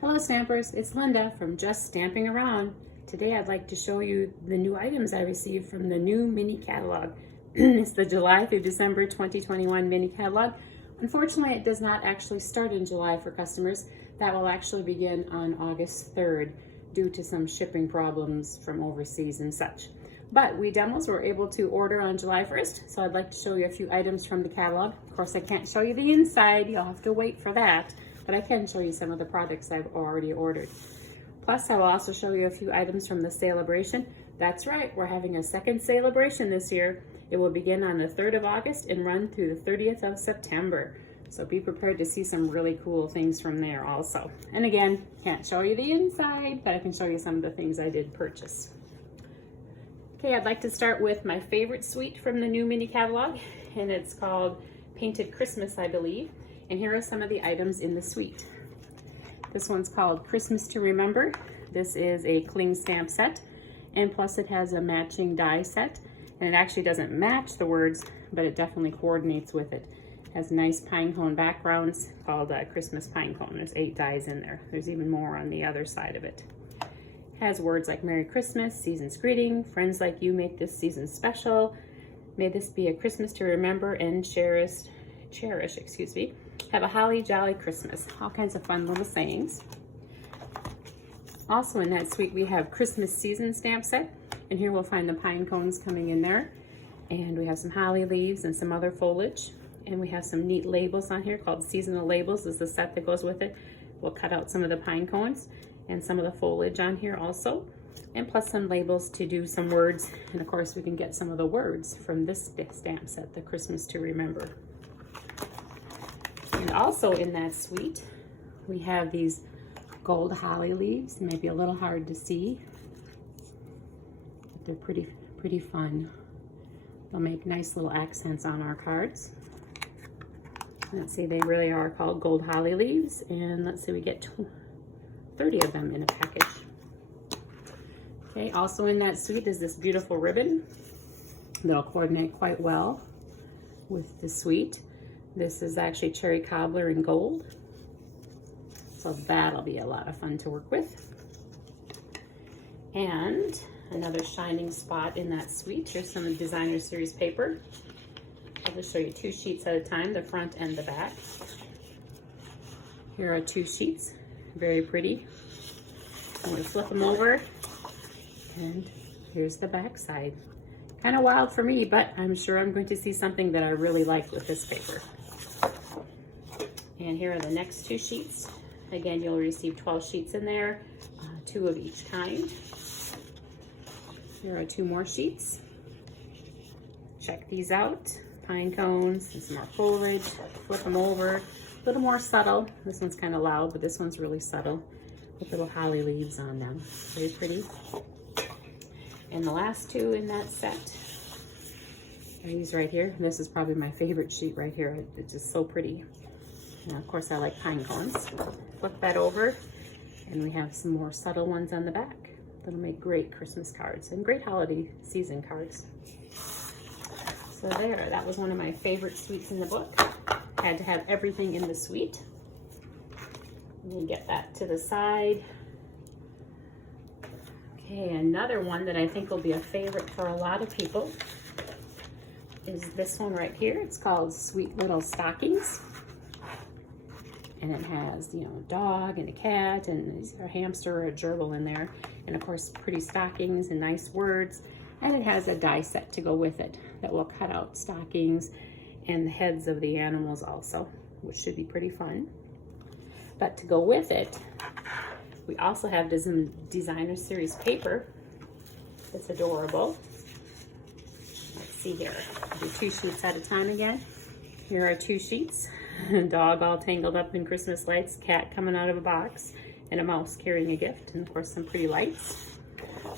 Hello Stampers, it's Linda from Just Stamping Around. Today I'd like to show you the new items I received from the new mini catalog. It's the July through December 2021 mini catalog. Unfortunately, it does not actually start in July for customers. That will actually begin on August 3rd due to some shipping problems from overseas and such. But we demos were able to order on July 1st, so I'd like to show you a few items from the catalog. Of course, I can't show you the inside, you'll have to wait for that, but I can show you some of the products I've already ordered. Plus, I will also show you a few items from the Celebration. That's right, we're having a second Celebration this year. It will begin on the 3rd of August and run through the 30th of September. So be prepared to see some really cool things from there also. And again, can't show you the inside, but I can show you some of the things I did purchase. Okay, I'd like to start with my favorite suite from the new mini catalog, and it's called Painted Christmas, I believe. And here are some of the items in the suite. This one's called Christmas to Remember. This is a cling stamp set, and plus it has a matching die set. And it actually doesn't match the words, but it definitely coordinates with it. It has nice pine cone backgrounds called Christmas Pine Cone. There's 8 dies in there. There's even more on the other side of it. It has words like Merry Christmas, Season's Greeting, Friends Like You Make This Season Special, May This Be a Christmas to Remember and Cherish, Have a Holly Jolly Christmas. All kinds of fun little sayings. Also in that suite we have Christmas Season stamp set, and here we'll find the pine cones coming in there, and we have some holly leaves and some other foliage, and we have some neat labels on here called Seasonal Labels is the set that goes with it. We'll cut out some of the pine cones and some of the foliage on here also, and plus some labels to do some words, and of course we can get some of the words from this stamp set, the Christmas to Remember. And also in that suite we have these gold holly leaves. Maybe a little hard to see, but they're pretty fun. They'll make nice little accents on our cards. Let's see, they really are called gold holly leaves, and let's see, we get 30 of them in a package. Okay, also in that suite is this beautiful ribbon that'll coordinate quite well with the suite. This is actually cherry cobbler in gold, so that'll be a lot of fun to work with. And another shining spot in that suite, here's some designer series paper. I'll just show you 2 sheets at a time, the front and the back. Here are 2 sheets, very pretty. I'm going to flip them over, and here's the back side. Kind of wild for me, but I'm sure I'm going to see something that I really like with this paper. And here are the next 2 sheets. Again, you'll receive 12 sheets in there, 2 of each kind. Here are 2 more sheets. Check these out. Pine cones and some more foliage. Flip them over. A little more subtle. This one's kind of loud, but this one's really subtle with little holly leaves on them. Very pretty. And the last 2 in that set are these right here. This is probably my favorite sheet right here. It's just so pretty. Now, of course, I like pine cones. Flip that over, and we have some more subtle ones on the back. That'll make great Christmas cards and great holiday season cards. So there, that was one of my favorite suites in the book. Had to have everything in the suite. Let me get that to the side. Okay, another one that I think will be a favorite for a lot of people is this one right here. It's called Sweet Little Stockings. And it has, you know, a dog and a cat and a hamster or a gerbil in there. And of course, pretty stockings and nice words. And it has a die set to go with it that will cut out stockings and the heads of the animals also, which should be pretty fun. But to go with it, we also have some designer series paper. It's adorable. Let's see here. I'll do 2 sheets at a time again. Here are 2 sheets. A dog all tangled up in Christmas lights, cat coming out of a box, and a mouse carrying a gift, and of course some pretty lights.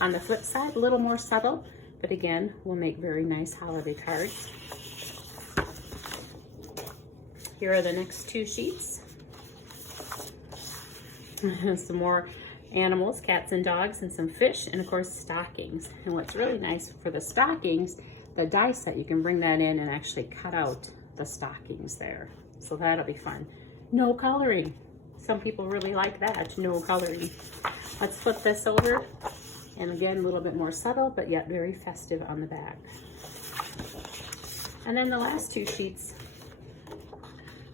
On the flip side, a little more subtle, but again, will make very nice holiday cards. Here are the next 2 sheets. Some more animals, cats and dogs, and some fish, and of course stockings. And what's really nice for the stockings, the die set, you can bring that in and actually cut out the stockings there. So that'll be fun. No coloring. Some people really like that, no coloring. Let's flip this over. And again, a little bit more subtle, but yet very festive on the back. And then the last two sheets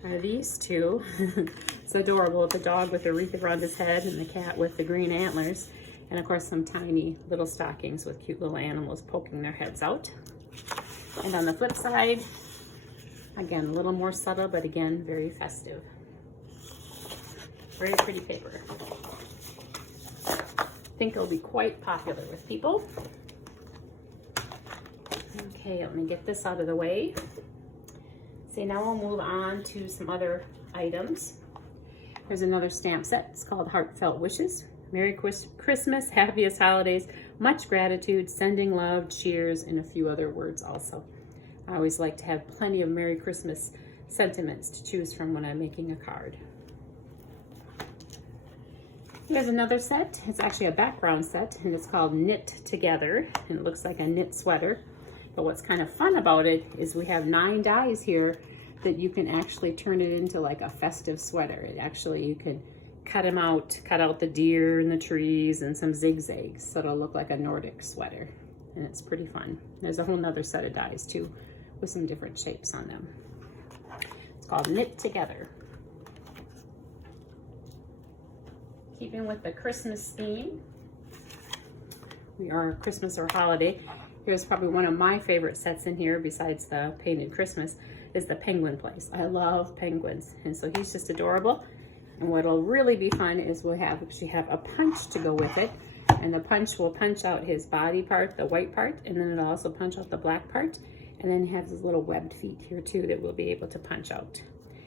are these two. It's adorable. The dog with the wreath around his head and the cat with the green antlers. And of course, some tiny little stockings with cute little animals poking their heads out. And on the flip side, again, a little more subtle, but again, very festive. Very pretty paper. I think it'll be quite popular with people. Okay, let me get this out of the way. So now we'll move on to some other items. There's another stamp set. It's called Heartfelt Wishes. Merry Christmas, happiest holidays, much gratitude, sending love, cheers, and a few other words also. I always like to have plenty of Merry Christmas sentiments to choose from when I'm making a card. Here's another set. It's actually a background set, and it's called Knit Together, and it looks like a knit sweater. But what's kind of fun about it is we have 9 dies here that you can actually turn it into like a festive sweater. It actually, you can cut them out, cut out the deer and the trees and some zigzags, so it'll look like a Nordic sweater, and it's pretty fun. There's a whole nother set of dies too with some different shapes on them. It's called Knit Together. Keeping with the Christmas theme, we are Christmas or holiday. Here's probably one of my favorite sets in here, besides the Painted Christmas, is the penguin place. I love penguins, and so he's just adorable. And what'll really be fun is we'll have a punch to go with it, and the punch will punch out his body part, the white part, and then it'll also punch out the black part, and then have his little webbed feet here too that we'll be able to punch out.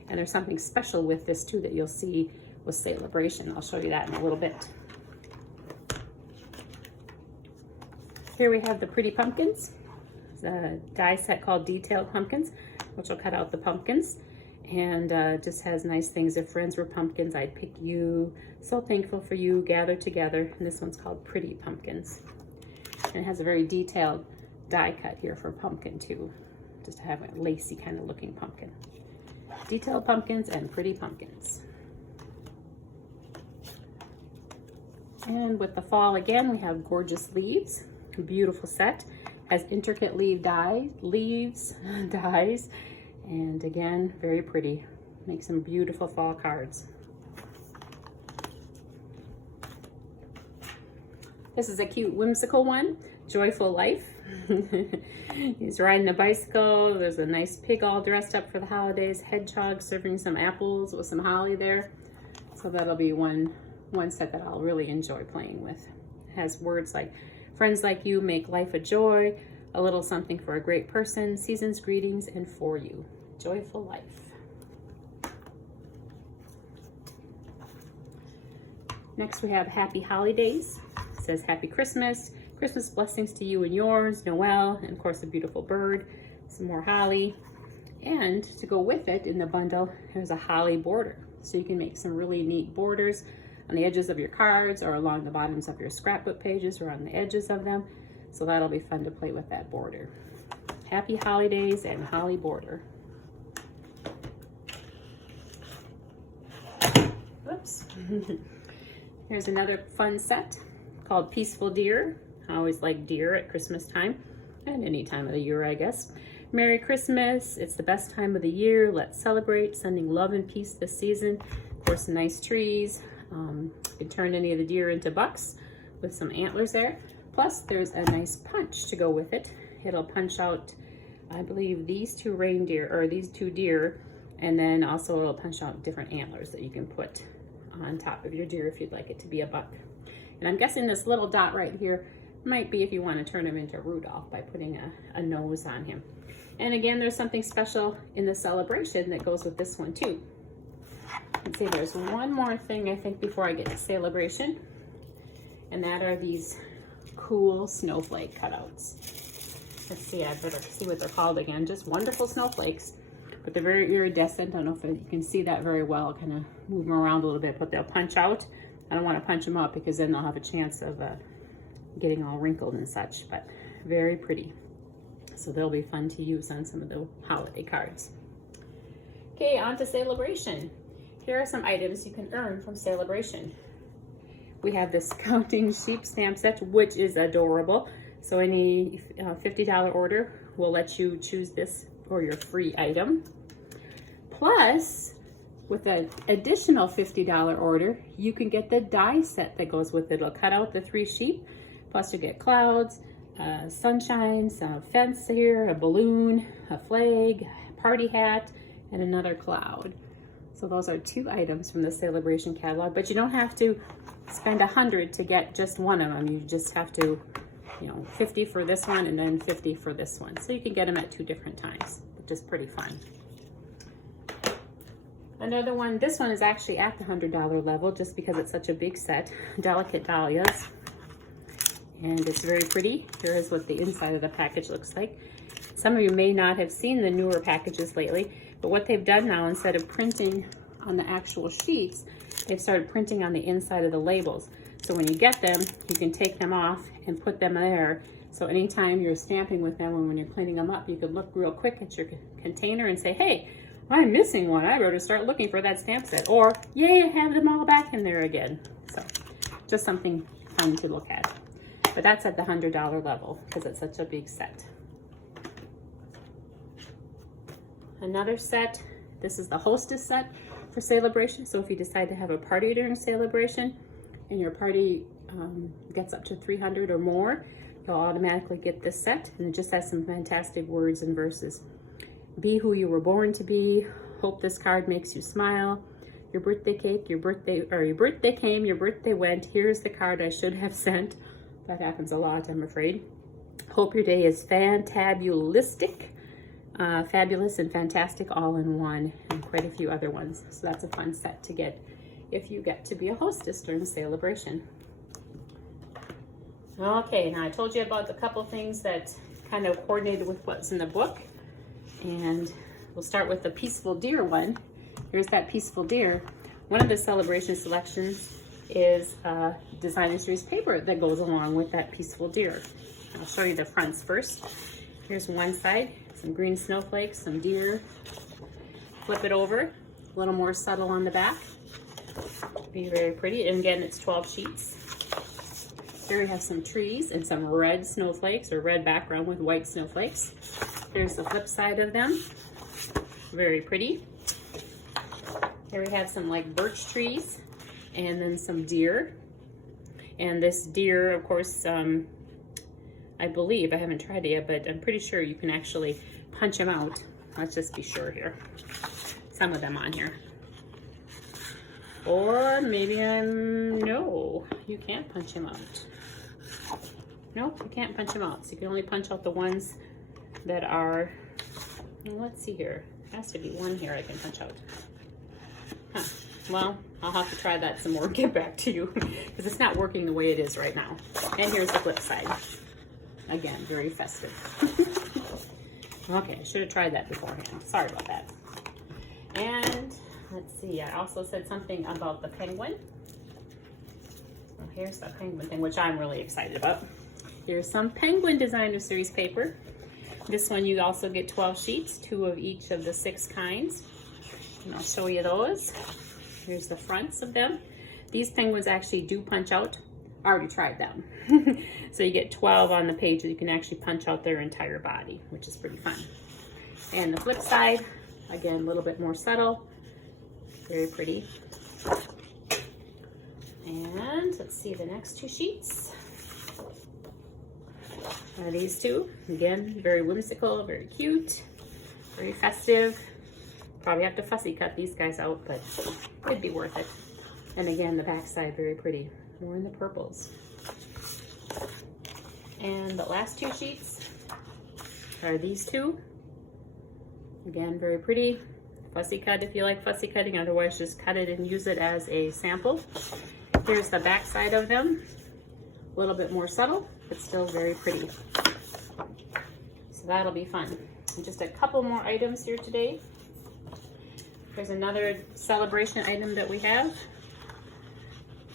And there's something special with this too that you'll see with Celebration. I'll show you that in a little bit. Here we have the Pretty Pumpkins. It's a die set called Detailed Pumpkins, which will cut out the pumpkins. And just has nice things. If friends were pumpkins, I'd pick you. So thankful for you, gather together. And this one's called Pretty Pumpkins. And it has a very detailed die cut here for pumpkin too, just to have a lacy kind of looking pumpkin. Detailed pumpkins and Pretty Pumpkins. And with the fall again, we have Gorgeous Leaves. A beautiful set. Has intricate leaves, dies. And again, very pretty. Make some beautiful fall cards. This is a cute whimsical one, Joyful Life. He's riding a bicycle. There's a nice pig all dressed up for the holidays. Hedgehog serving some apples with some holly there. So that'll be one set that I'll really enjoy playing with. It has words like, friends like you make life a joy, a little something for a great person, season's greetings, and for you. Joyful Life. Next we have Happy Holidays. It says Happy Christmas, Christmas blessings to you and yours, Noel, and of course a beautiful bird, some more holly. And to go with it in the bundle, there's a holly border. So you can make some really neat borders on the edges of your cards or along the bottoms of your scrapbook pages or on the edges of them. So that'll be fun to play with that border. Happy Holidays and holly border. Oops. Here's another fun set called Peaceful Deer. I always like deer at Christmas time and any time of the year, I guess. Merry Christmas. It's the best time of the year. Let's celebrate. Sending love and peace this season. Of course, nice trees. You can turn any of the deer into bucks with some antlers there. Plus, there's a nice punch to go with it. It'll punch out, I believe, these two reindeer, or these two deer, and then also it'll punch out different antlers that you can put on top of your deer if you'd like it to be a buck. And I'm guessing this little dot right here might be if you want to turn him into Rudolph by putting a nose on him. And again, there's something special in the Celebration that goes with this one too. Let's see, there's one more thing I think before I get to Celebration, and that are these cool snowflake cutouts. Let's see, I better see what they're called again. Just wonderful snowflakes, but they're very iridescent. I don't know if you can see that very well. Kind of move them around a little bit, but they'll punch out. I don't want to punch them up because then they'll have a chance of getting all wrinkled and such, but very pretty. So they'll be fun to use on some of the holiday cards. Okay, on to Celebration. here are some items you can earn from Celebration. We have this Counting Sheep stamp set, which is adorable. So any $50 order will let you choose this for your free item. Plus, with an additional $50 order, you can get the die set that goes with it. It'll cut out the 3 sheep, plus you get clouds, sunshine, some fence here, a balloon, a flag, a party hat, and another cloud. So those are 2 items from the Celebration catalog, but you don't have to spend $100 to get just one of them. You just have to, you know, $50 for this one and then $50 for this one. So you can get them at 2 different times, which is pretty fun. Another one, this one is actually at the $100 level just because it's such a big set, Delicate Dahlias. And it's very pretty. Here is what the inside of the package looks like. Some of you may not have seen the newer packages lately, but what they've done now, instead of printing on the actual sheets, they've started printing on the inside of the labels. So when you get them, you can take them off and put them there. So anytime you're stamping with them and when you're cleaning them up, you could look real quick at your container and say, hey, I'm missing one. I better start looking for that stamp set. Or, yay, I have them all back in there again. So just something fun to look at. But that's at the $100 level because it's such a big set. Another set, this is the Hostess set for Celebration. So if you decide to have a party during Celebration and your party gets up to 300 or more, you'll automatically get this set. And it just has some fantastic words and verses. Be who you were born to be. Hope this card makes you smile. Your birthday cake, your birthday came, your birthday went. Here's the card I should have sent. That happens a lot, I'm afraid. Hope your day is fantabulistic. Fabulous and fantastic all in one, and quite a few other ones. So that's a fun set to get if you get to be a hostess during Celebration. Okay, now I told you about the couple things that kind of coordinated with what's in the book. And we'll start with the Peaceful Deer one. Here's that Peaceful Deer. One of the Celebration selections is a designer series paper that goes along with that Peaceful Deer. I'll show you the fronts first. Here's one side, some green snowflakes, some deer. Flip it over, a little more subtle on the back. Be very pretty. And again, it's 12 sheets. Here we have some trees and some red snowflakes, or red background with white snowflakes. Here's the flip side of them. Very pretty. Here we have some like birch trees and then some deer. And this deer, of course, I believe, I haven't tried it yet, but I'm pretty sure you can actually punch them out. Let's just be sure here. Some of them on here. Or maybe no, you can't punch them out. Nope, you can't punch them out. So you can only punch out the ones that are, well, let's see here. There has to be one here I can punch out. Huh. Well, I'll have to try that some more and get back to you because it's not working the way it is right now. And here's the flip side. Again, very festive. Okay, I should have tried that beforehand. Sorry about that. And let's see, I also said something about the penguin. Well, here's the penguin thing, which I'm really excited about. Here's some Penguin Designer Series paper. This one you also get 12 sheets, 2 of each of the 6 kinds. And I'll show you those. Here's the fronts of them. These penguins actually do punch out. I already tried them. So you get 12 on the page that you can actually punch out their entire body, which is pretty fun. And the flip side, again, a little bit more subtle. Very pretty. And let's see the next 2 sheets. These 2, again, very whimsical, very cute, very festive. Probably have to fussy cut these guys out, but it'd be worth it. And again, the back side, very pretty. More in the purples. And the last 2 sheets are these 2. Again, very pretty. Fussy cut if you like fussy cutting, otherwise just cut it and use it as a sample. Here's the back side of them. A little bit more subtle, but still very pretty. So that'll be fun. And just a couple more items here today. There's another Celebration item that we have.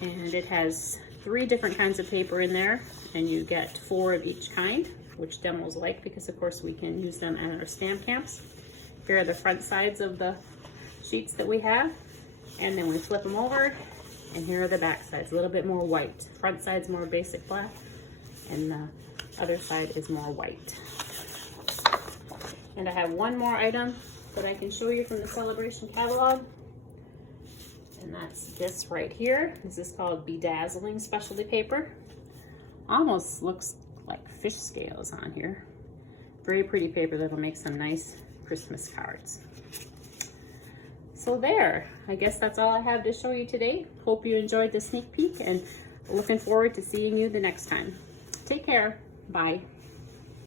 And it has 3 different kinds of paper in there. And you get 4 of each kind, which demos like, because of course we can use them at our stamp camps. Here are the front sides of the sheets that we have. And then we flip them over, and here are the back sides, a little bit more white. Front side's more basic black, and the other side is more white. And I have one more item that I can show you from the Celebration catalog, and that's this right here. This is called Bedazzling Specialty Paper. Almost looks like fish scales on here. Very pretty paper that'll make some nice Christmas cards. So there, I guess that's all I have to show you today. Hope you enjoyed the sneak peek, and looking forward to seeing you the next time. Take care. Bye.